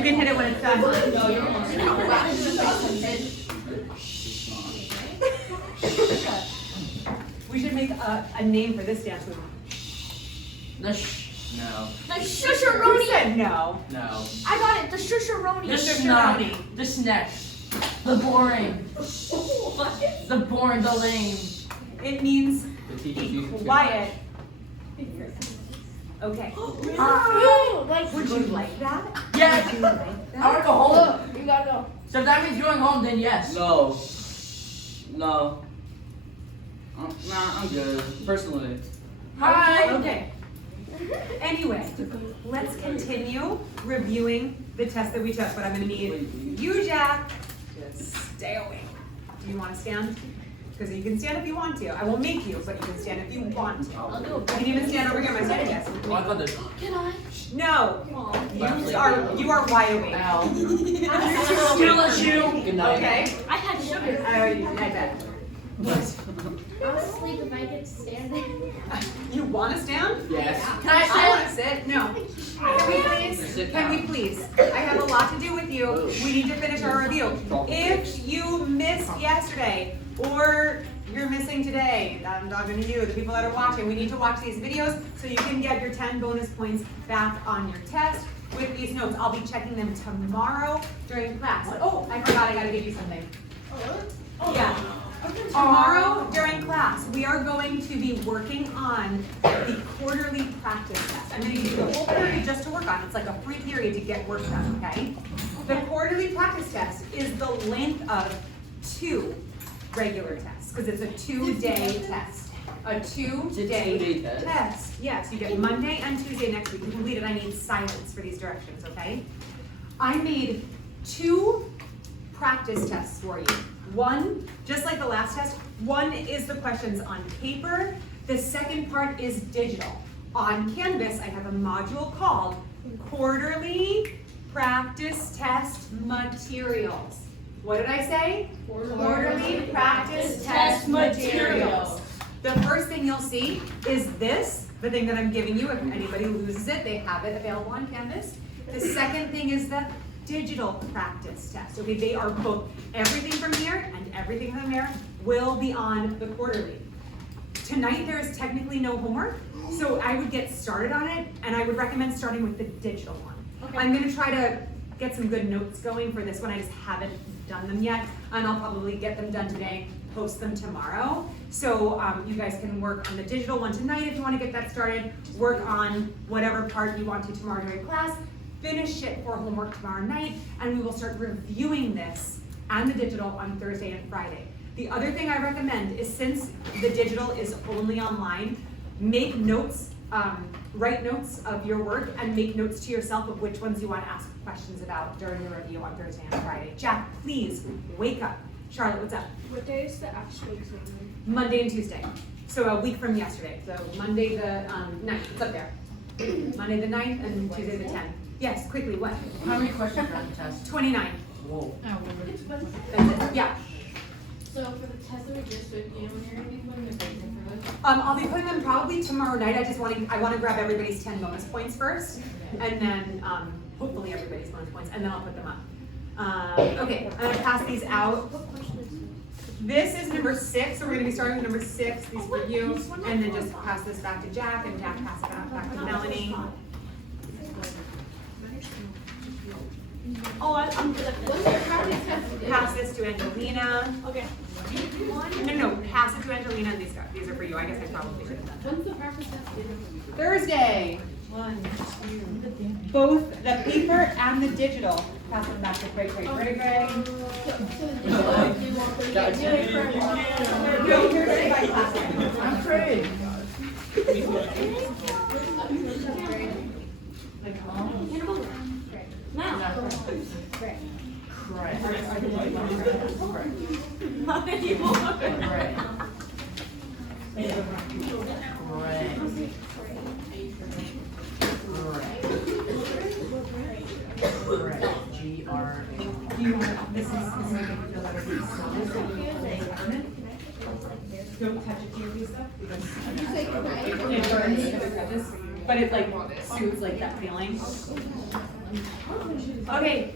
You can hit it when it's done. No, you're We should make a name for this dance move. No. The Who shusharoni. said no? No. I got it. The shusharoni. The shusharoni. snot. The snacks. The boring. What? The boring. The lame. It means The teacher's be using quiet. Okay. Would you like that? Yes. Would you like I that? want to go home. You gotta go. So if that means going home, then yes. No. No. Nah, I'm good. Personally. Hi. Okay. Anyway, let's continue reviewing the test that we took, but I'm going to need you, Jack, to stay awake. Do you want to stand? Because you can stand if you want to. I won't make you, but you can stand if you want to. I'll do You it. can even stand over here, my study desk. Oh, I got this. Can I? No, Aw. you are wide awake. Ow. Still a Good night. Okay. I had sugar. I bet. I'll sleep if I get to stand there. You want to stand? Yes. Can I I want to sit. No. Can we please? Can we please? I have a lot to do with you. We need to finish our review. If you missed yesterday or you're missing today, I'm talking to you, the people that are watching, we need to watch these videos so you can get your 10 bonus points back on your test with these notes. I'll be checking them tomorrow during class. Oh, I forgot I gotta give you something. Yeah. Tomorrow during class, we are going to be working on the quarterly practice test. I'm going to give you the whole period just to work on. It's like a free period to get work done, okay? The quarterly practice test is the length of 2 regular tests, because it's a 2-day test. A 2-day test. Yes, you get Monday and Tuesday next week. To complete it, I need silence for these directions, okay? I made 2 practice tests for you. One, just like the last test, one is the questions on paper. The second part is digital. On Canvas, I have a module called Quarterly Practice Test Materials. What did I say? Quarterly Practice Test Materials. The first thing you'll see is this, the thing that I'm giving you. If anybody loses it, they have it available on Canvas. The second thing is the digital practice test. Okay, they are both, everything from here and everything from there will be on the quarterly. Tonight there is technically no homework, so I would get started on it, and I would recommend starting with the digital one. Okay. I'm gonna try to get some good notes going for this one. I just haven't done them yet, and I'll probably get them done today, post them tomorrow. So you guys can work on the digital one tonight if you want to get that started, work on whatever part you want to tomorrow during class, finish it for homework tomorrow night, and we will start reviewing this and the digital on Thursday and Friday. The other thing I recommend is, since the digital is only online, make notes, write notes of your work and make notes to yourself of which ones you want to ask questions about during the review on Thursday and Friday. Jack, please wake up. Charlotte, what's up? What day is the actual exam? Monday and Tuesday. So a week from yesterday. So Monday the 9th, it's up there. Monday the 9th and Tuesday the 10th. Yes, quickly, what? How many questions are on the test? 29. Whoa. That's it. Yeah. So for the test that we just took, when you're gonna be putting the grades in for those? I'll be putting them probably tomorrow night. I want to grab everybody's 10 bonus points first, and then hopefully everybody's bonus points, and then I'll put them up. Okay, I'm gonna pass these out. This is number 6, so we're gonna be starting with number 6. These for you, and then just pass this back to Jack, and Jack pass it back to Melanie. Oh, I'm good. When's your practice test? Pass this to Angelina. Okay. No, pass it to Angelina, and these are for you. I guess I probably should have done that. When's the practice test? Thursday. 1, 2, both the paper and the digital. Pass them back to Greg. I'm Craig. Craig. Don't touch it to your pizza because it burns. But it like soothes like that feeling. Okay,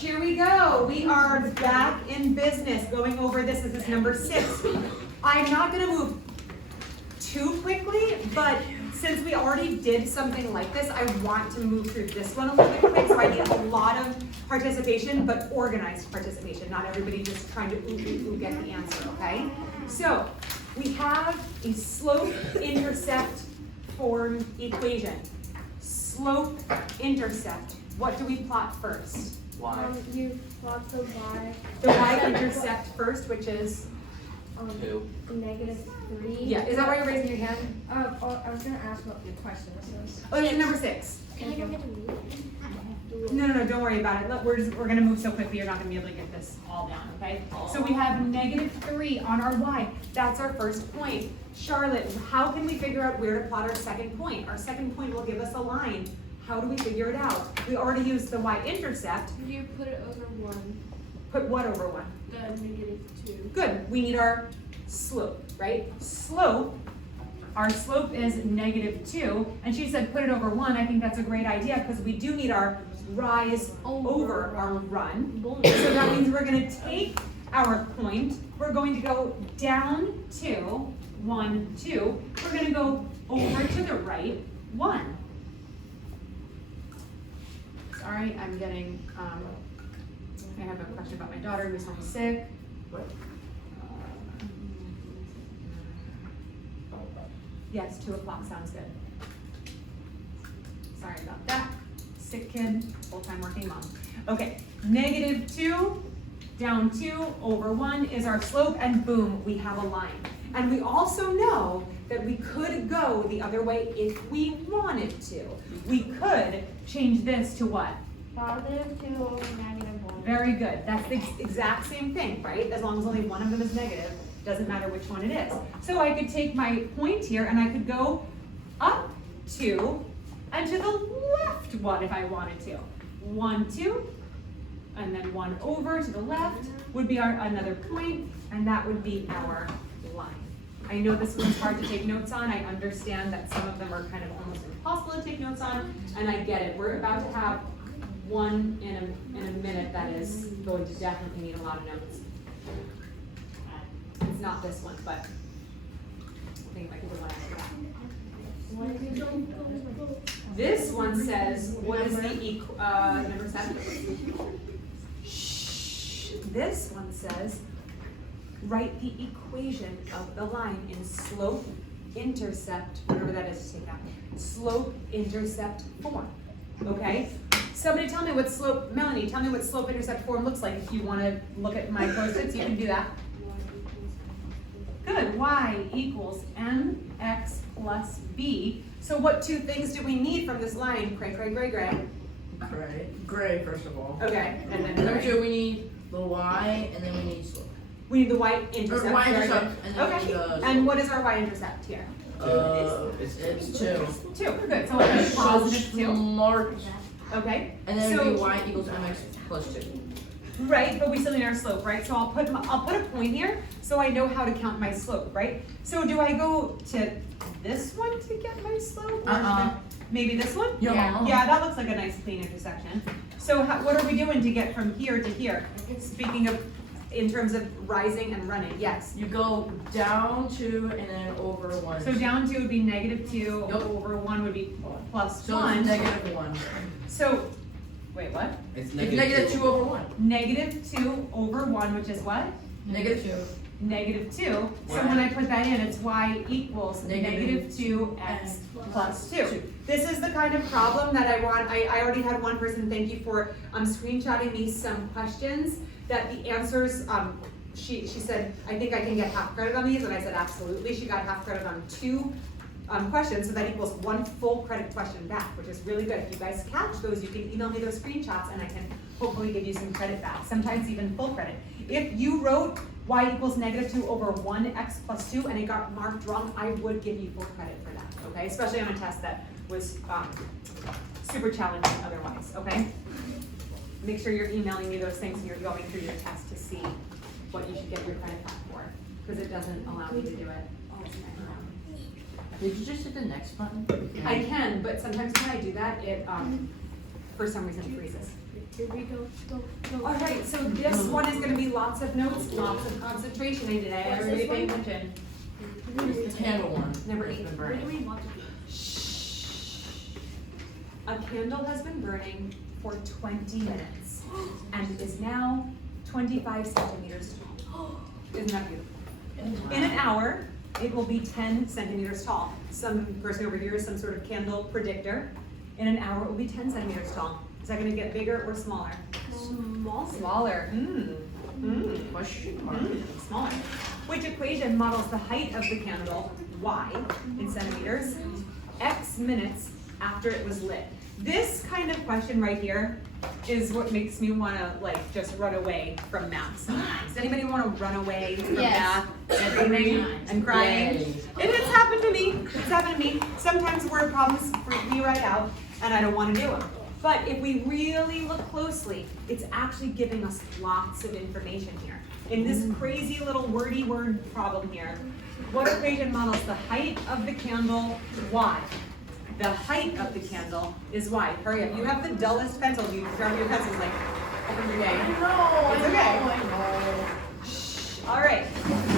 here we go. We are back in business, going over this. This is number 6. I'm not gonna move too quickly, but since we already did something like this, I want to move through this one a little bit quick. So I need a lot of participation, but organized participation, not everybody just trying to get the answer, okay? So we have a slope-intercept form equation. Slope-intercept. What do we plot first? Y. You plot the y. The y-intercept first, which is, 2. -3. yeah, is that why you're raising your hand? I was gonna ask what the question was. Oh, yeah, number 6. Can I go get a move? No, don't worry about it. Look, we're gonna move so quickly, you're not gonna be able to get this all down, okay? So we have -3 on our y. That's our first point. Charlotte, how can we figure out where to plot our second point? Our second point will give us a line. How do we figure it out? We already used the y-intercept. You put it over 1, Put what over 1? the -2. Good, we need our slope, right? Slope, our slope is -2, and she said put it over 1. I think that's a great idea because we do need our rise over our run. So that means we're gonna take our point, we're going to go down 2, 1, 2. We're gonna go over to the right 1. Sorry, I'm getting, I have a question about my daughter who's homesick. Yes, 2 o'clock sounds good. Sorry about that. Sick kid, full-time working mom. Okay, -2, down 2, over 1 is our slope, and boom, we have a line. And we also know that we could go the other way if we wanted to. We could change this to what? +2 over -1. Very good. That's the exact same thing, right? As long as only one of them is negative, doesn't matter which one it is. So I could take my point here and I could go up 2 and to the left 1 if I wanted to. 1, 2, and then 1 over to the left would be our another point, and that would be our line. I know this one's hard to take notes on. I understand that some of them are kind of almost impossible to take notes on, and I get it. We're about to have one in a minute that is going to definitely need a lot of notes. It's not this one, but I think it might be the one after that. This one says, what is the number 7? Shh. This one says, write the equation of the line in slope-intercept, whatever that is to take out, slope-intercept form, okay? Somebody tell me what slope, Melanie, tell me what slope-intercept form looks like. If you want to look at my post-its, you can do that. Good, y equals mx plus b. So what 2 things do we need from this line? Gray. Gray, first of all. Okay, and then Number gray. 2, we need the y, and then we need slope. We need the y-intercept. Or y-intercept, Very good. and then we Okay, need the and what is our y-intercept here? It's 2. 2, good, so we're positive 2. Smart. Okay, And then it would be so, y equals mx plus 2. right, but we still need our slope, right? So I'll put a point here, so I know how to count my slope, right? So do I go to this one to get my slope? Or maybe this one? Yeah. Yeah, that looks like a nice clean intersection. So what are we doing to get from here to here? Speaking of, in terms of rising and running, yes. You go down 2 and then over 1. So down 2 would be -2, Yep. over 1 would be plus So 1. it's -1. So, wait, what? It's It's -2 over 1. -2 over 1, which is what? -2. -2. So when I put that in, it's y equals Negative -2x plus 2. This is the kind of problem that I want. I already had one person, thank you for screenshotting me some questions that the answers, she said, I think I can get half credit on these, and I said absolutely. She got half credit on 2 questions, so that equals 1 full credit question back, which is really good. If you guys catch those, you can email me those screenshots and I can hopefully give you some credit back, sometimes even full credit. If you wrote y equals -2 over 1x plus 2 and it got marked wrong, I would give you full credit for that, okay? Especially on a test that was super challenging otherwise, okay? Make sure you're emailing me those things when you're going through your test to see what you should get your credit back for, because it doesn't allow me to do it all the time around. Did you just hit the next button? I can, but sometimes when I do that, it for some reason it freezes. Here we go. All right, so this one is gonna be lots of notes, lots of concentration today. What's Everybody this pay one? attention. It's the candle one. Number 8. It's been Where do burning. we want to be? A candle has been burning for 20 minutes and is now 25 centimeters tall. Isn't that beautiful? In an hour, it will be 10 centimeters tall. Some person over here is some sort of candle predictor. In an hour, it will be 10 centimeters tall. Is that gonna get bigger or smaller? Small. Smaller. Question mark. Smaller. Which equation models the height of the candle, y, in centimeters, x minutes after it was lit? This kind of question right here is what makes me wanna like just run away from math sometimes. Does anybody wanna run away from Yes. math and reading and crying? Yay. It's happened to me. It's happened to me. Sometimes word problems freak me right out and I don't wanna do them. But if we really look closely, it's actually giving us lots of information here. In this crazy little wordy word problem here, what equation models the height of the candle, y? The height of the candle is y. Hurry up, you have the dullest pencil, you grab your pencils like every day. It's okay. All right,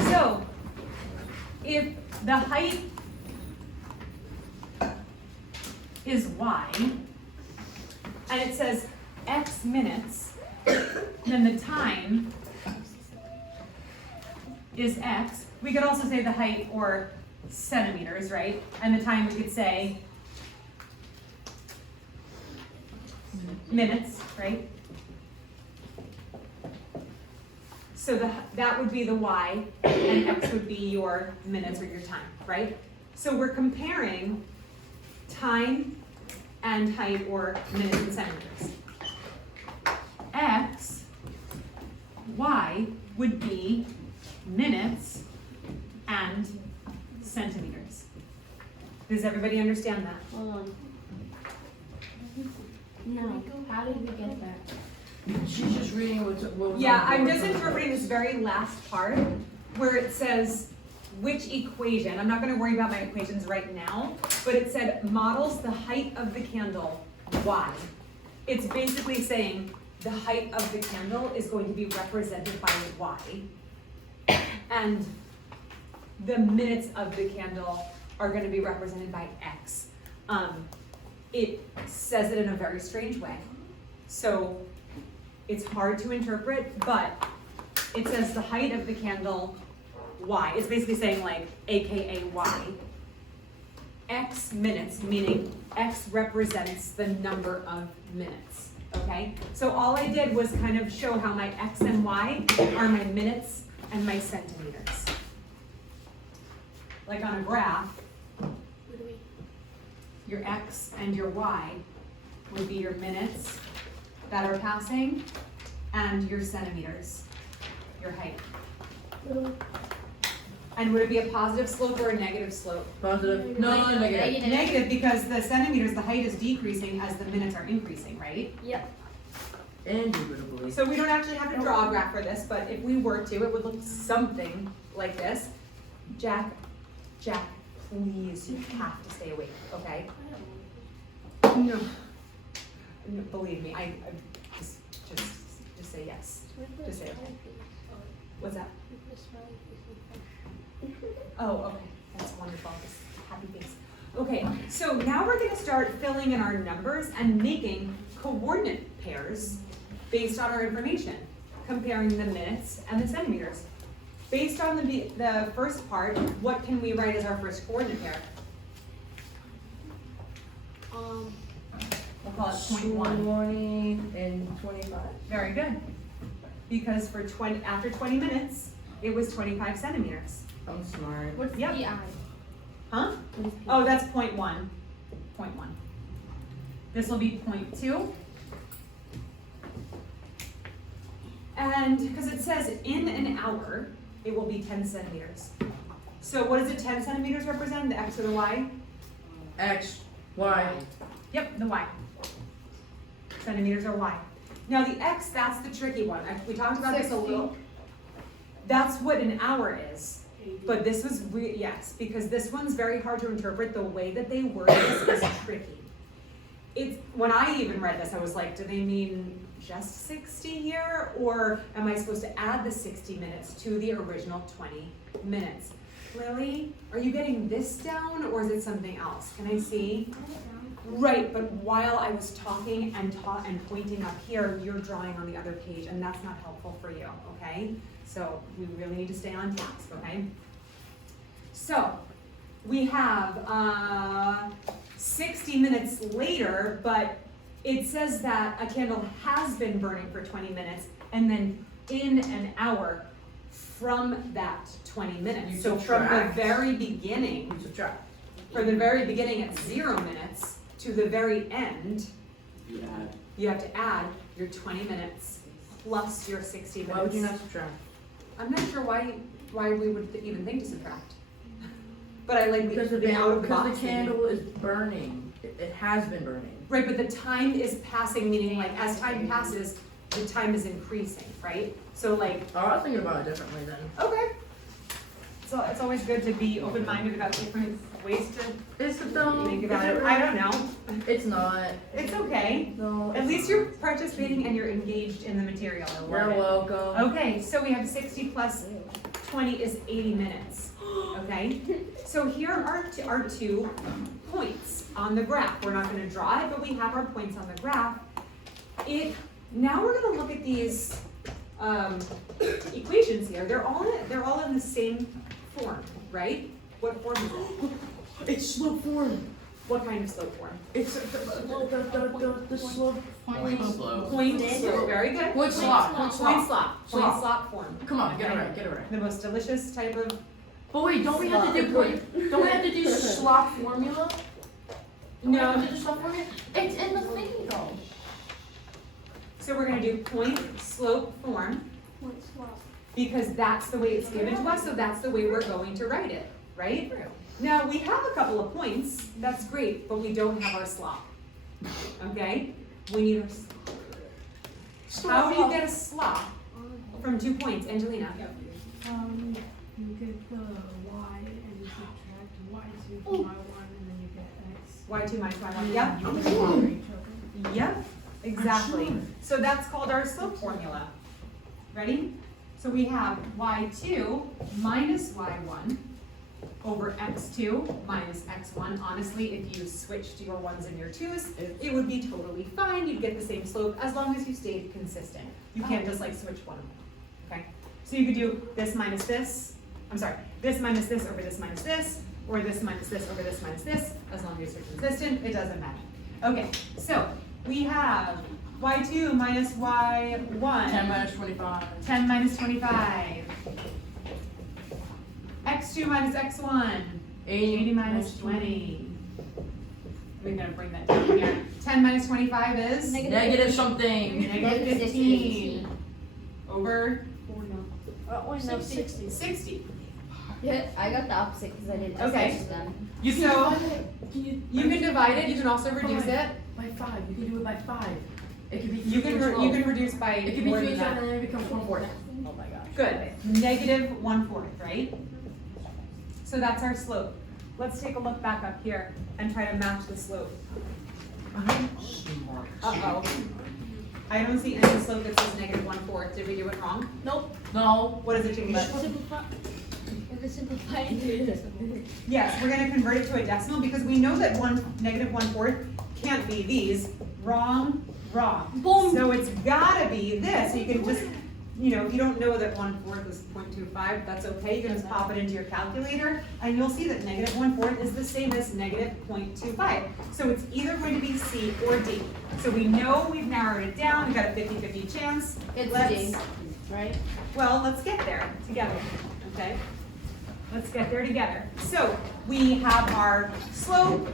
so if the height is y, and it says x minutes, then the time is x. We could also say the height or centimeters, right? And the time we could say minutes, right? So that would be the y, and x would be your minutes or your time, right? So we're comparing time and height or minutes and centimeters. X, y would be minutes and centimeters. Does everybody understand that? Hold on. No, how did we get there? She's just reading what was Yeah, on I'm board just from the interpreting board. this very last part where it says which equation, I'm not gonna worry about my equations right now, but it said models the height of the candle, y. It's basically saying the height of the candle is going to be represented by y. And the minutes of the candle are gonna be represented by x. It says it in a very strange way. So it's hard to interpret, but it says the height of the candle, y. It's basically saying like, AKA y. X minutes, meaning x represents the number of minutes, okay? So all I did was kind of show how my x and y are my minutes and my centimeters. Like on a graph, your x and your y would be your minutes that are passing and your centimeters, your height. And would it be a positive slope or a negative slope? Positive, no, negative. Negative, because the centimeters, the height is decreasing as the minutes are increasing, right? Yep. Indubitably. So we don't actually have to draw a graph for this, but if we were to, it would look something like this. Jack, please, you have to stay awake, okay? No. No, believe me, I just say yes. Just say okay. What's that? Oh, okay, that's wonderful, this happy face. Okay, so now we're gonna start filling in our numbers and making coordinate pairs based on our information, comparing the minutes and the centimeters. Based on the first part, what can we write as our first coordinate pair? We'll call it 0.1. 20 and 25. Very good. Because for after 20 minutes, it was 25 centimeters. I'm smart. What's Yep. the I? Huh? What is P? Oh, that's 0.1. 0.1. This will be 0.2. And because it says in an hour, it will be 10 centimeters. So what does the 10 centimeters represent? The x or the y? X, Y. Yep, the y. Centimeters are y. Now the x, that's the tricky one. We talked about this a little. That's what an hour is. But this was, yes, because this one's very hard to interpret. The way that they word this is tricky. when I even read this, I was like, do they mean just 60 here? Or am I supposed to add the 60 minutes to the original 20 minutes? Lily, are you getting this down or is it something else? Can I see? Right, but while I was talking and pointing up here, you're drawing on the other page, and that's not helpful for you, okay? So we really need to stay on task, okay? So we have 60 minutes later, but it says that a candle has been burning for 20 minutes, and then in an hour from that 20 minutes. You So from the subtract. very beginning, You subtract. from the very beginning at 0 minutes to the very end, You add. you have to add your 20 minutes plus your 60 minutes. Why would you not subtract? I'm not sure why we would even think to subtract. But I like Because the out of the box. the candle is burning. It has been burning. Right, but the time is passing, meaning like as time passes, the time is increasing, right? So like, Oh, I was thinking about it differently then. okay. So it's always good to be open-minded about different ways to Is it though? think Is about it it. really? I don't know. It's not. It's okay. No. At least you're participating and you're engaged in the material. I love You're it. welcome. Okay, so we have 60 plus 20 is 80 minutes, okay? So here are our 2 points on the graph. We're not gonna draw it, but we have our points on the graph. Now we're gonna look at these equations here. They're all in the same form, right? What form is it? It's slope form. What kind of slope form? It's the slope. Point slope. Point slope, very good. Point slop. Point Slop. slop, point Slop. slop form. Come on, get it Okay? right. Get it right. The most delicious type of, But wait, don't we have to do Don't we have to do slop formula? Don't we have no. to do the slop formula? It's in the thingy though. So we're gonna do point slope form because that's the way it's given to us, so that's the way we're going to write it, right? Now, we have a couple of points, that's great, but we don't have our slop, okay? We need our slop. How do you get a slop from 2 points, Angelina? You get the y and you subtract y2 from y1 and then you get x. Y2 minus Y1, yep. You get for each other. Yep, exactly. So that's called our slope formula. Ready? So we have y2 minus y1 over x2 minus x1. Honestly, if you switched your 1s and your 2s, it would be totally fine. You'd get the same slope as long as you stayed consistent. You can't just like switch one of them, okay? So you could do this minus this, this minus this over this minus this, or this minus this over this minus this, as long as you're consistent, it doesn't matter. Okay, so we have y2 minus y1. 10 minus 25. 10 minus 25. x2 minus x1. 80 minus 20. We're gonna bring that down here. 10 minus 25 is? Negative something. Negative 15. Over 60. 60. Yeah, I got the opposite because I didn't Okay. assess them. You can So- divide it. You can divide it, you can also reduce it. By 5. You can do it by 5. It could be You can reduce by It could be more 3 than that. and then it becomes 1/4. Oh my gosh. Good. Negative 1/4, right? So that's our slope. Let's take a look back up here and try to match the slope. Uh-oh. I don't see any slope that says negative 1/4. Did we do it wrong? Nope. No. What does it change? Simplify. If it's simplified into this. Yes, we're gonna convert it to a decimal because we know that negative 1/4 can't be these. Wrong, wrong. Boom. So it's gotta be this. So you can just, if you don't know that 1/4 is 0.25, that's okay. You can just pop it into your calculator and you'll see that negative 1/4 is the same as negative 0.25. So it's either going to be C or D. So we know we've narrowed it down. We've got a 50-50 chance. It's Let's- D, right? Well, let's get there together, okay? Let's get there together. So we have our slope.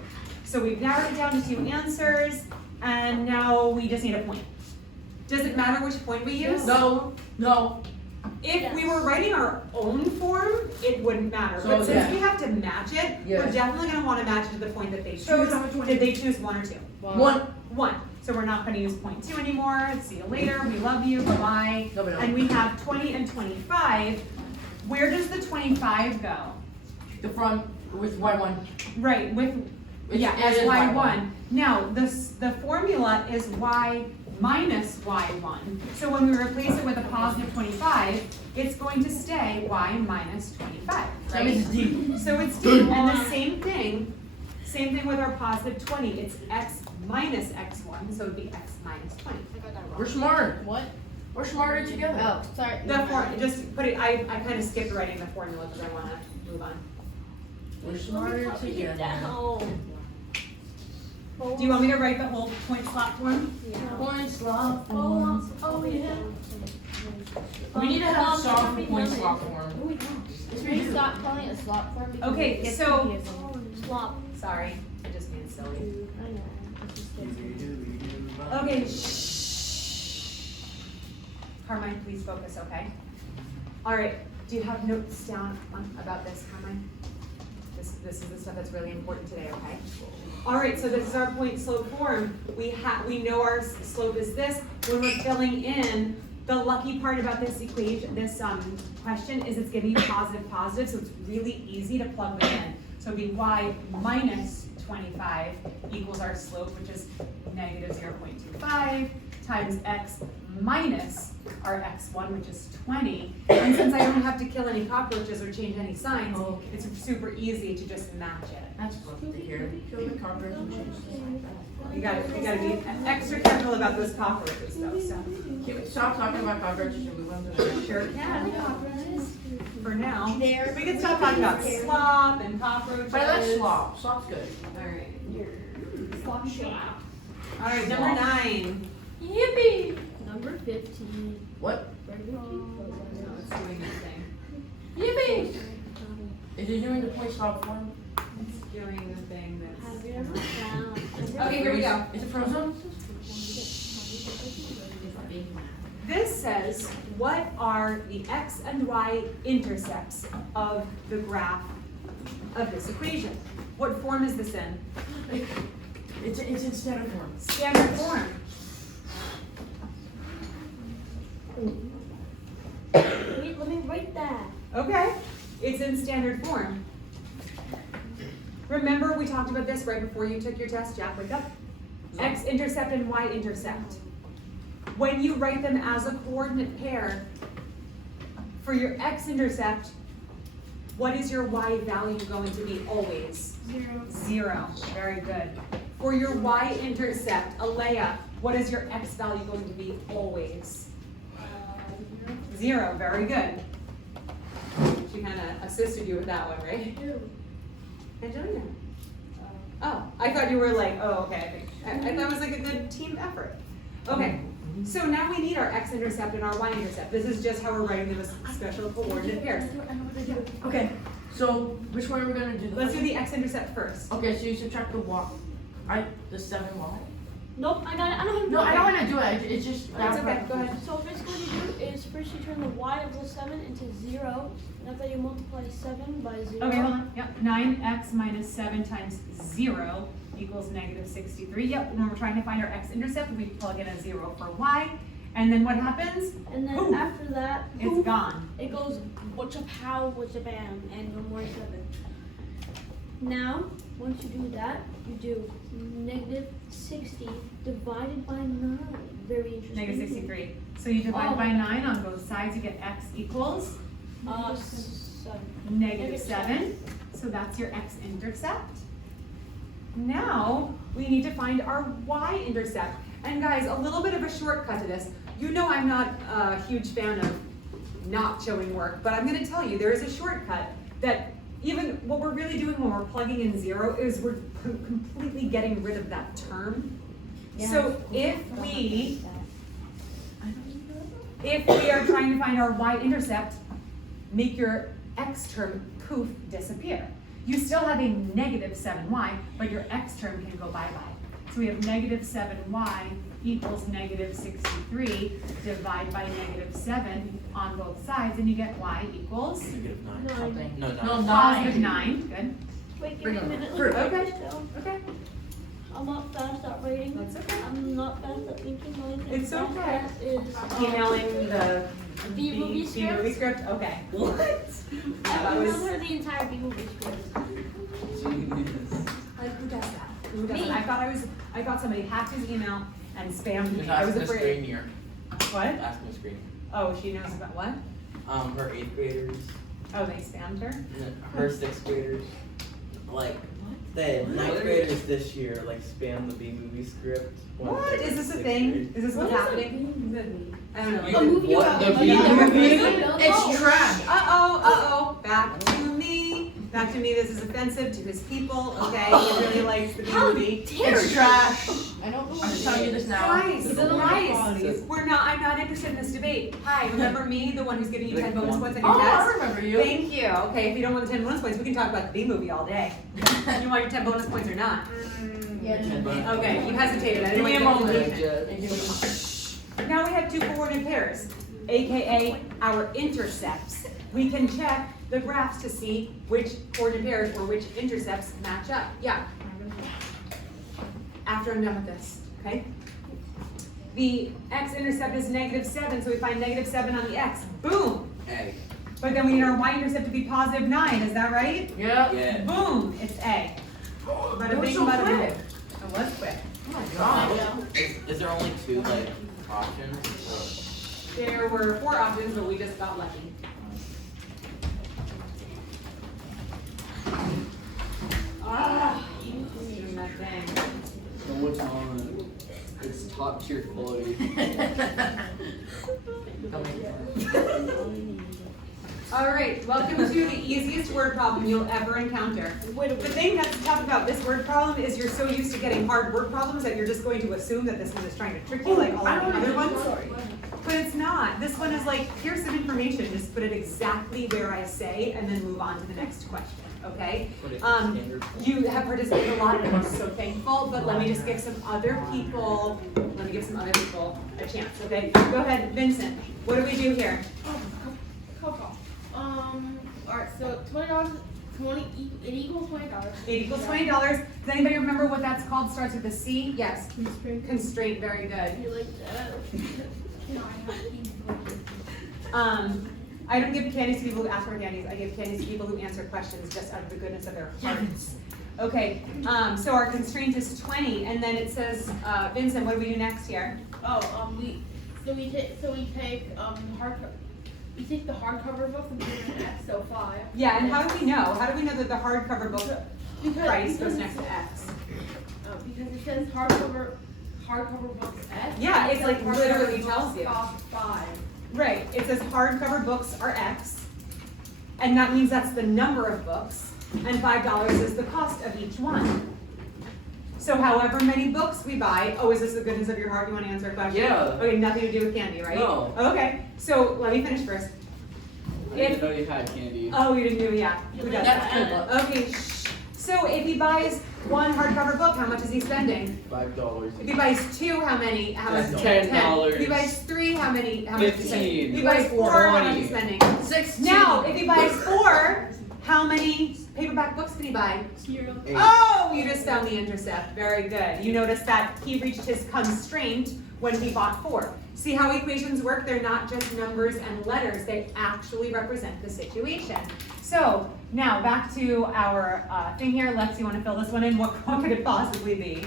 So we've narrowed it down to 2 answers, and now we just need a point. Does it matter which point we use? No. No. If we were writing our own form, it wouldn't matter. So, But since yeah. we have to match it, we're Yeah. definitely gonna wanna match it to the point that they chose. Which one? Did they choose 1 or 2? 1. 1. So we're not gonna use 0.2 anymore. See you later. We love you. Bye-bye. No, we don't. And we have 20 and 25. Where does the 25 go? The front with Y1. Right, with Yeah, It as is y1. Now, the formula is y minus y1. So when we replace it with a positive 25, it's going to stay y minus 25, That means right? it's D. So it's d, and the same thing with our positive 20. It's x minus x1, so it'd be x minus 20. We're smart. What? We're smarter together. Oh, sorry. Just put it, I kind of skipped writing the formula because I want to move on. We're smarter together. Do you want me to write the whole point slot form? Point slot form. Oh yeah. We need to have a song for point slot form. Can we stop calling it a slot form? Because Okay, it gets so- confusing. Swap. Sorry, I just being silly. I know. It's just confusing. Okay, shh. Carmine, please focus, okay? All right, do you have notes down about this, Carmine? This is the stuff that's really important today, okay? All right, so this is our point slope form. We know our slope is this. When we're filling in, the lucky part about this equation, this question is it's giving you positive, so it's really easy to plug them in. So it'd be y minus 25 equals our slope, which is negative 0.25 times x minus our x1, which is 20. And since I don't have to kill any cockroaches or change any signs, it's super easy to just match it. That's fun to hear. Kill the cockroach and change the sign. You gotta be extra careful about those cockroaches though, so. Can we stop talking about cockroaches and move on to the next? Sure can, for now. There. We can stop talking about slop and cockroaches. But I like slop. Slop's good. Alright. Swap shop. Alright, number 9. Yippee! Number 15. What? No, it's doing its thing. Yippee! Is it doing the point slot form? It's doing the thing that's. Have you ever found? Okay, here we go. Is it frozen? This says, what are the x and y intercepts of the graph of this equation? What form is this in? It's in standard form. Standard form. Wait, let me write that. Okay, it's in standard form. Remember we talked about this right before you took your test, Jack, wake up. X-intercept and Y-intercept. When you write them as a coordinate pair, for your X-intercept, what is your Y value going to be always? 0. Very good. For your Y-intercept, Alea, what is your X value going to be always? 0. Very good. She kind of assisted you with that one, right? Angelina. Oh, I thought you were like, oh, okay. I thought it was like a good team effort. Okay, so now we need our x-intercept and our y-intercept. This is just how we're writing them as special coordinate pairs. Okay, so which one are we gonna do? Let's do the x-intercept first. Okay, so you subtract the y. The 7y? Nope, I got it. I don't have No, I don't wanna do it. It's just. That's okay, go ahead. So basically what you do is first you turn the y of the 7 into 0, and after you multiply 7 by 0. Okay, hold on. Yep, 9x minus 7 times 0 equals negative 63. Yep, when we're trying to find our x-intercept, we plug in a 0 for y. And then what happens? And then Poof. after that, It's poof, gone. it goes what's a pow, what's a bam, and no more 7. Now, once you do that, you do negative 60 divided by 9. Very interesting. Negative 63. So you divide by 9 on both sides, you get x equals 7. negative 7. So that's your x-intercept. Now, we need to find our y-intercept. And guys, a little bit of a shortcut to this. You know I'm not a huge fan of not showing work, but I'm gonna tell you, there is a shortcut that even what we're really doing when we're plugging in 0 is we're completely getting rid of that term. Yeah. So if we are trying to find our y-intercept, make your x term poof disappear. You still have a negative 7y, but your x term can go bye-bye. So we have negative 7y equals negative 63. Divide by negative 7 on both sides, and you get y equals Negative 9. 9. Something. No, No, 9. positive 9. 9. Good. Wait, give Bring me a it minute. on. Let me Okay. write this down. Okay. I'm not fast at writing. That's okay. I'm not fast at thinking. The only thing It's fast okay. at is Emailing the B-movie script? B-movie script? Okay. What? I That was- remember the entire B-movie script. Jeez. Like Who does that? Who does that? I thought somebody hacked his email and spammed me. Just I was ask Miss afraid. Grenier. What? Ask Miss Grenier. Oh, she knows about what? Her 8th graders, Oh, they spammed her? her 6th graders, like, the 9th graders this year, like, spam the B-movie script. when What? they were Is this a 6th thing? grade. Is this what's happening? Is it, I don't know. You A did movie what? about The like B-movie? It's trash. Uh-oh, back to me. Back to me, this is offensive to his people, okay? He really likes the B-movie. It's trash. I don't know. I'm just telling you this now. Guys, Is it a guys, I'm not interested in this debate. Hi, remember me, the one who's giving you 10 bonus points on your Oh, I test? remember you. Thank you. Okay, if you don't want the 10 bonus points, we can talk about the B-movie all day. You want your 10 bonus points or not? Yeah, Okay, you hesitated. I Give didn't me a want moment. hesitation. Now we have two coordinate pairs, aka our intercepts. We can check the graphs to see which coordinate pairs or which intercepts match up. Yeah. After I'm done with this, okay? The x-intercept is -7, so we find -7 on the x. Boom! A. But then we need our y-intercept to be +9, is that right? Yeah. Yeah. Boom! It's A. That Bada was bing, so bada boom. quick. It was quick. Oh my god. Is there only 2, like, options? There were 4 options, but we just got lucky. Ah, doing that thing. And what's on it? It's top tier quality. All right, welcome to the easiest word problem you'll ever encounter. The thing that's tough about this word problem is you're so used to getting hard word problems that you're just going to assume that this one is trying to trick you like all I of the don't other even ones. But it's not. This one is like, here's some information, just put it exactly where I say, and then move on to the next question, okay? You have participated a lot, and I'm so thankful, but let me just give some other people, a chance, okay? Go ahead, Vincent, what do we do here? Alright, so $20, it equals $20. It equals $20. Does anybody remember what that's called? Starts with a C? Yes. Constraint. Constraint, very good. You like that? No, I have these. I don't give candies to people who ask for candies. I give candies to people who answer questions just out of the goodness of their hearts. Okay, so our constraint is 20, and then it says, Vincent, what do we do next here? We take the hardcover book and put it in X, so 5. Yeah, and how do we know? How do we know that the hardcover book price goes next to X? Because it says hardcover books X. Yeah, it's like hardcover literally books tells you. cost 5. Right, it says hardcover books are X, and that means that's the number of books, and $5 is the cost of each one. So however many books we buy, oh, is this the goodness of your heart? You want to answer a question? Yeah. Okay, nothing to do with candy, right? No. Okay, so let me finish first. I didn't know you had candy. Oh, you didn't do it, yeah. Who does That's that? good. Okay, shh. So if he buys one hardcover book, how much is he spending? $5. If he buys 2, how much? That's $10. If he buys 3, how much is he spending? If he buys 15. 4, how much is he spending? 16. Now, if he buys 4, how many paperback books can he buy? 0. Oh, you just found the intercept. Very good. You notice that he reached his constraint when he bought 4. See how equations work? They're not just numbers and letters. They actually represent the situation. So now back to our thing here. Lex, you want to fill this one in? What could it possibly be?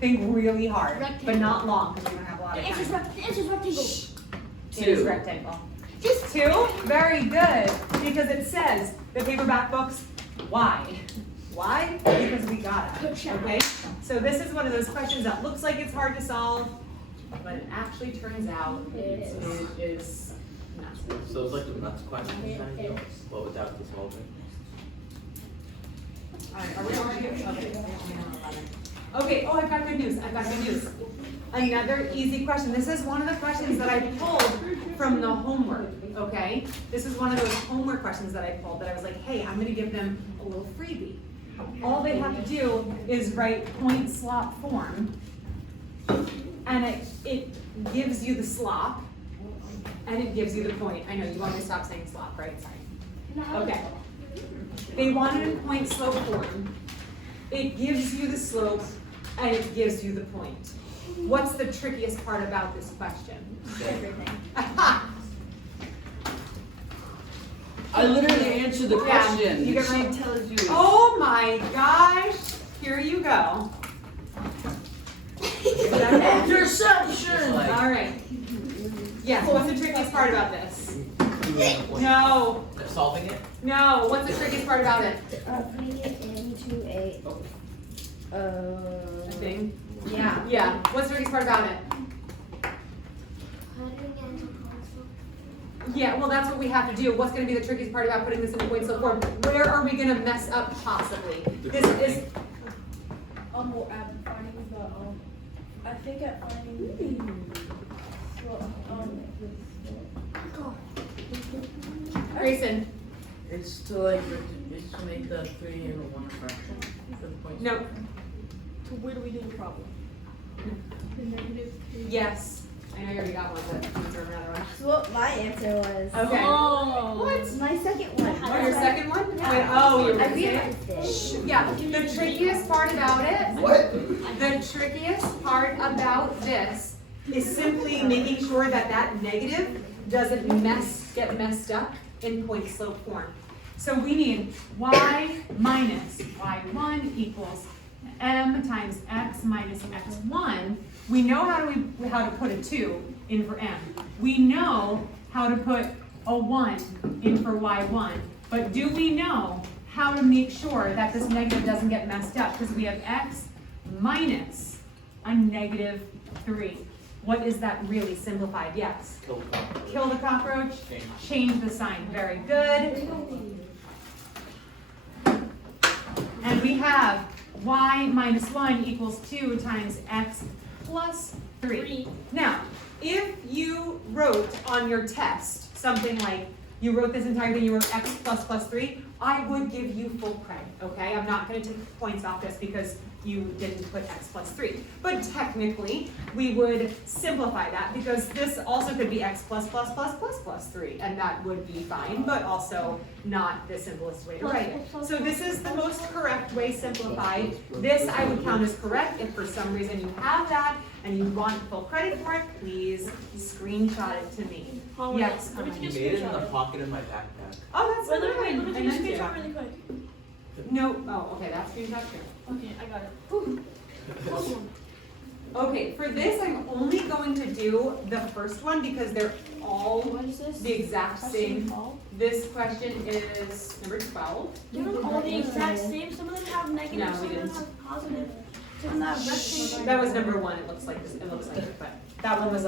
Think really hard, but not long because we don't have a lot of time. The answer's rectangle. It is rectangle. Just 2? Very good. Because it says the paperback books, why? Why? Because we gotta. Okay? So this is one of those questions that looks like it's hard to solve, but it actually turns out it is not. So it's like the nuts question, kind of, but without the solving. Alright, are we already? Okay. Okay, oh, I've got good news. Another easy question. This is one of the questions that I pulled from the homework, okay? This is one of those homework questions that I pulled that I was like, hey, I'm gonna give them a little freebie. All they have to do is write point slop form, and it gives you the slop, and it gives you the point. I know, you want me to stop saying slop, right? Sorry. Okay. They want it in point slope form. It gives you the slope, and it gives you the point. What's the trickiest part about this question? Everything. I literally answered the Yeah, question. you get my- She tells you. Oh my gosh! here you go. Interception! Like, All right. Yes, what's the trickiest part about this? No, solving it? no, what's the trickiest part about it? Putting it into a, I think. Yeah. Yeah, what's the trickiest part about it? putting it into console. Yeah, well, that's what we have to do. What's gonna be the trickiest part about putting this in a point slope form? Where are we gonna mess up possibly? This is, Well, at finding the, I think at finding Grayson, It's to like, it's to make the 3 and 1 fraction for the point. no, So where do we do the problem? The negative 3. yes. I know you already got one, but is there another one? So what my answer was. Okay. What? My second one. Oh, your second one? Wait, oh, you were I gonna say it? realized it. Yeah, the trickiest part about it. What? The trickiest part about this is simply making sure that that negative doesn't get messed up in point slope form. So we need y minus y1 equals m times x minus x1. We know how to put a 2 in for m. We know how to put a 1 in for y1. But do we know how to make sure that this negative doesn't get messed up? Because we have x minus a negative 3. What is that really simplified? Yes. Kill the cockroach. Kill the cockroach. Change the sign. Very good. And we have y minus 1 equals 2 times x plus 3. Now, if you wrote on your test something like, you wrote this entire thing, you wrote x plus 3, I would give you full credit, okay? I'm not going to take points off this because you didn't put x plus 3. But technically, we would simplify that because this also could be x plus 3, and that would be fine, but also not the simplest way to write it. So this is the most correct way simplified. This I would count as correct. If for some reason you have that and you want full credit for it, please screenshot it to me. Yes, Let me Carmen. You made it in the pocket of my backpack. Oh, that's so Let good. me I take a meant screenshot to. really quick. No, oh, okay, that's screenshot too. Okay, I got it. Okay, for this, I'm only going to do the first one because they're all What is this? the exact same. This question is number 12. They're all the exact same. Some of them have negative, No, we some of them didn't. have positive. Some of them have rectangle. That was number 1, it looks like this, but that one was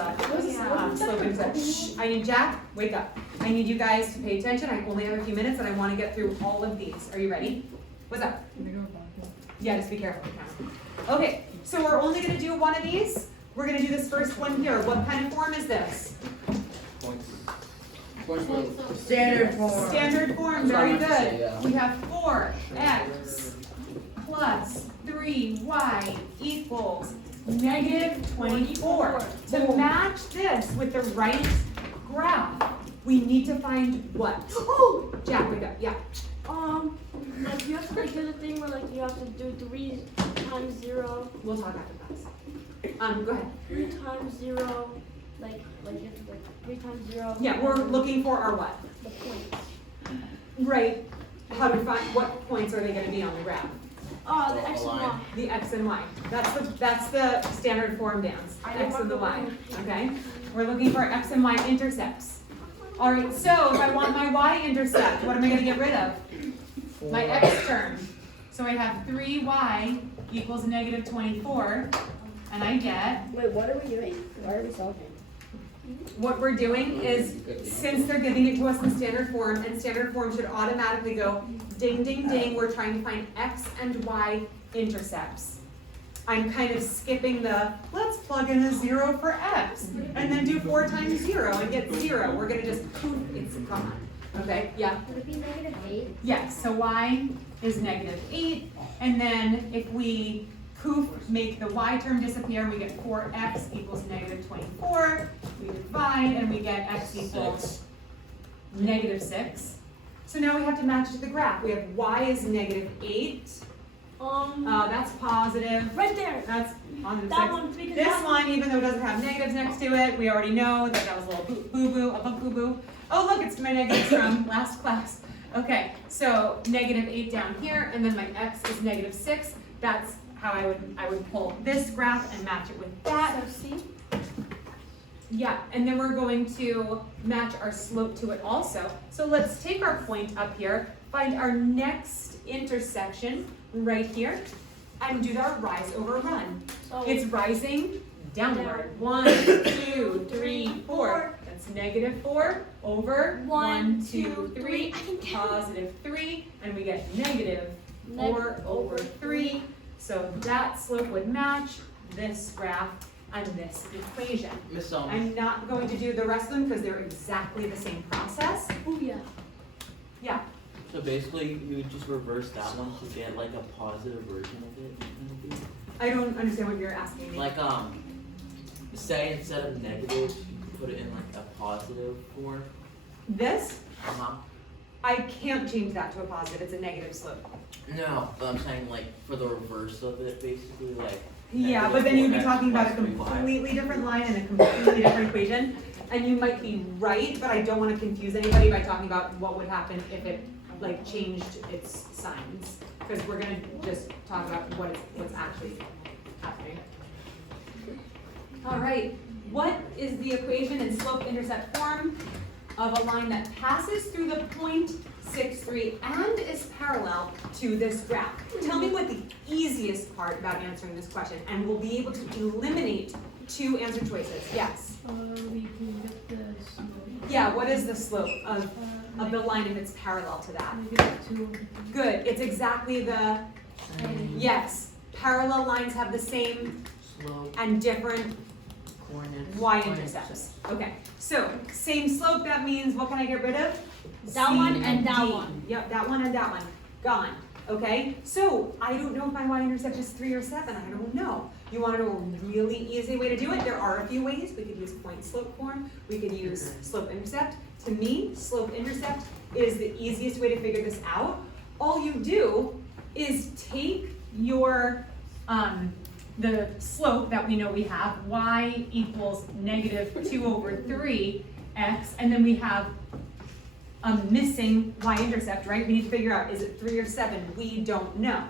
slope intercept. Shh, I need Jack, wake up. I need you guys to pay attention, I only have a few minutes and I wanna get through all of these. Are you ready? What's up? Yeah, just be careful. Okay, so we're only gonna do one of these. We're gonna do this first one here. What kind of form is this? Standard form. Standard form, very That's what I meant to say, good. yeah. We have 4x plus 3y equals negative 24. To match this with the right graph, we need to find what? Oh! Jack, wake up, yeah. Like you have to like do the thing where like you have to do 3 times 0. We'll talk after class. Go ahead. 3 times 0. Like you have to like 3 times 0. Yeah, we're looking for our what? The points. Right. How do we find, what points are they gonna be on the graph? Oh, the X and line. Y. The x and y. That's the standard form dance. I don't X and the y. want to- Okay? We're looking for x and y intercepts. All right. So if I want my y-intercept, what am I going to get rid of? My x term. So I have 3y equals negative 24, and I get. Wait, what are we doing? Why are we solving? What we're doing is, since they're giving it to us in standard form, and standard form should automatically go ding, ding, ding, we're trying to find x and y intercepts. I'm kind of skipping let's plug in a 0 for x, and then do 4 times 0 and get 0. We're gonna just poof, it's gone. Okay, yeah? Would it be negative 8? Yes, so y is negative 8, and then if we poof, make the y term disappear, and we get 4x equals negative 24. We divide, and we get x equals negative 6. So now we have to match to the graph. We have y is negative 8. That's positive. Right there. That's positive That 6. one, because This that one, even though it doesn't have negatives next to it, we already know that that was a little boo-boo, a boo-boo. Oh, look, it's my negatives from last class. Okay, so negative 8 down here, and then my x is negative 6. That's how I would pull this graph and match it with that. So see? Yeah, and then we're going to match our slope to it also. So let's take our point up here, find our next intersection right here, and do our rise over run. So It's rising downward. 1, 2, 3, 4. That's -4 over 1, 2, 3, +3, and we get -4 over 3. So that slope would match this graph and this equation. Miss I'm not going to do the rest of them because they're exactly the same process. oh yeah. Yeah, So basically, you would just reverse that one to get like a positive version of it. Maybe? I don't understand what you're asking me. Like say instead of negative, you put it in like a positive form. This, Uh-huh. I can't change that to a positive, it's a negative slope. No, but I'm saying like for the reverse of it, basically like. Yeah, but then you'd be -4x talking about a plus 3y. completely different line and a completely different equation. And you might be right, but I don't want to confuse anybody by talking about what would happen if it like changed its signs. Because we're gonna just talk about what's actually happening. All right, what is the equation in slope-intercept form of a line that passes through the point 6, 3 and is parallel to this graph? Tell me what the easiest part about answering this question, and we'll be able to eliminate 2 answer choices. Yes. We can get the slope. Yeah, what is the slope of the line if it's parallel to that? -2 over 3. Good, it's exactly the, yes, parallel lines have the same Slope, and different coordinates. y-intercepts. Okay, so same slope, that means what can I get rid of? That C one and that D. one. Yep, that one and that one, gone. Okay, so I don't know if my y-intercept is 3 or 7, I don't know. You wanna know a really easy way to do it? There are a few ways. We could use point slope form, we could use slope intercept. To me, slope intercept is the easiest way to figure this out. All you do is take your, the slope that we know we have, y equals -2 over 3x, and then we have a missing y-intercept, right? We need to figure out, is it 3 or 7? We don't know.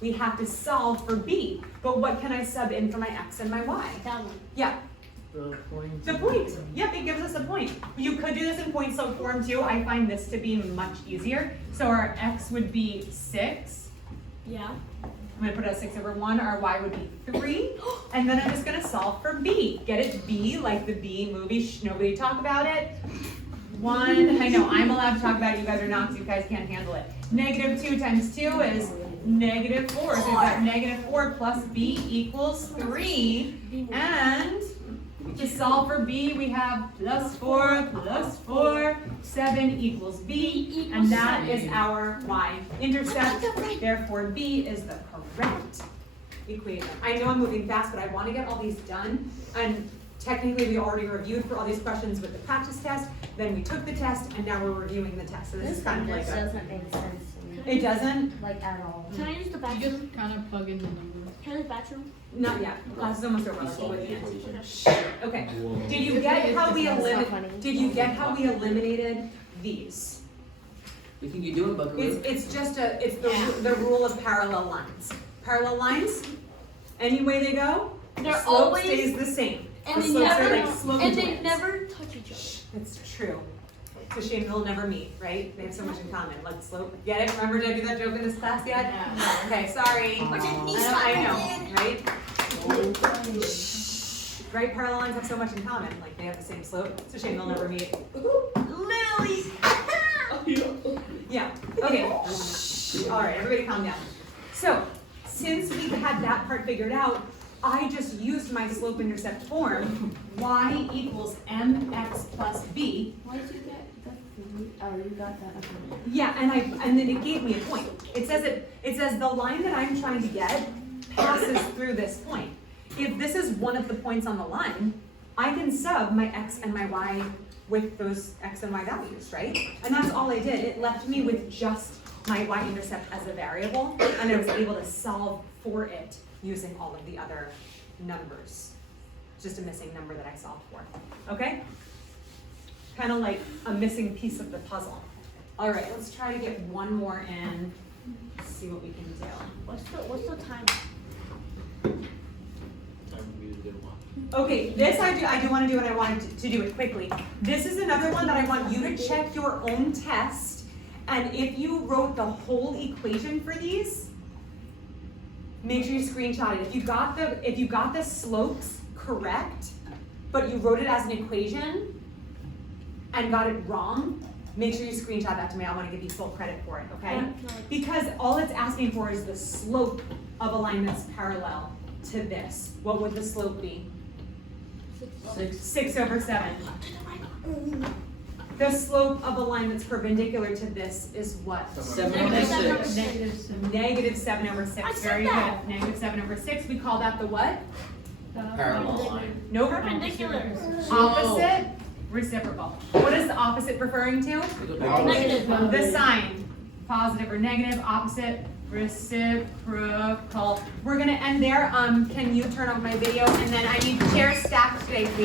We have to solve for b, but what can I sub in for my x and my y? That one. Yeah, The point. the point. Yep, it gives us a point. You could do this in point slope form too. I find this to be much easier. So our x would be 6. Yeah. I'm gonna put it at 6 over 1, our y would be 3, and then I'm just gonna solve for b. Get it? B, like the B movie, nobody talk about it. 1, I know, I'm allowed to talk about it, you guys are not, so you guys can't handle it. -2 times 2 is -4, so we've got -4 plus b equals 3, and to solve for b, we have +4, 7 equals b, and that is our y-intercept. Therefore, b is the correct equation. I know I'm moving fast, but I want to get all these done. And technically, we already reviewed for all these questions with the practice test, then we took the test, and now we're reviewing the test. So this is kind of like a, doesn't make sense to me, it doesn't? like at all. Can I use the You bathroom? just kind of plug in the numbers. Can I use the bathroom? Not yet. Class is almost over. Let's do it again. Okay. Whoa. Did you get how we That's not eliminated? funny. Did you get how we eliminated these? You think you do it, Buckaroo? It's just the rule of parallel lines. Parallel lines, any way they go, They're slope always- stays the same. And The they slopes never, are like slope and they twins. never touch each other. It's true. It's a shame they'll never meet, right? They have so much in common, like slope. Get it? Remember, did I do that joke in this class yet? Yeah. Okay, sorry. I know, right? Right, parallel lines have so much in common, like they have the same slope. It's a shame they'll never meet. Lily! Yeah, okay. All right, everybody calm down. So, since we had that part figured out, I just used my slope intercept form, y equals mx plus b. Why did you get the 3? Oh, you got that, okay. Yeah, and then it gave me a point. It says the line that I'm trying to get passes through this point. If this is one of the points on the line, I can sub my x and my y with those x and y values, right? And that's all I did. It left me with just my y-intercept as a variable, and I was able to solve for it using all of the other numbers. It's just a missing number that I solved for, okay? Kind of like a missing piece of the puzzle. All right, let's try to get one more in. see what we can do. What's the time? Time would be a good one. Okay, this I do want to do, and I wanted to do it quickly. This is another one that I want you to check your own test, and if you wrote the whole equation for these, make sure you screenshot it. If you got the slopes correct, but you wrote it as an equation and got it wrong, make sure you screenshot that to me. I want to give you full credit for it, okay? Because all it's asking for is the slope of a line that's parallel to this. What would the slope be? 6/7. The slope of a line that's perpendicular to this is what? 7/6. -7/6. Very good. -7/6. We call that the what? Parallel line. Nope. Perpendicular. Opposite. Reciprocal. What is the opposite referring to? Negative. The sign. Positive or negative. Opposite. Reciprocal. We're gonna end there. Can you turn off my video? And then I need chairs stacked today, please.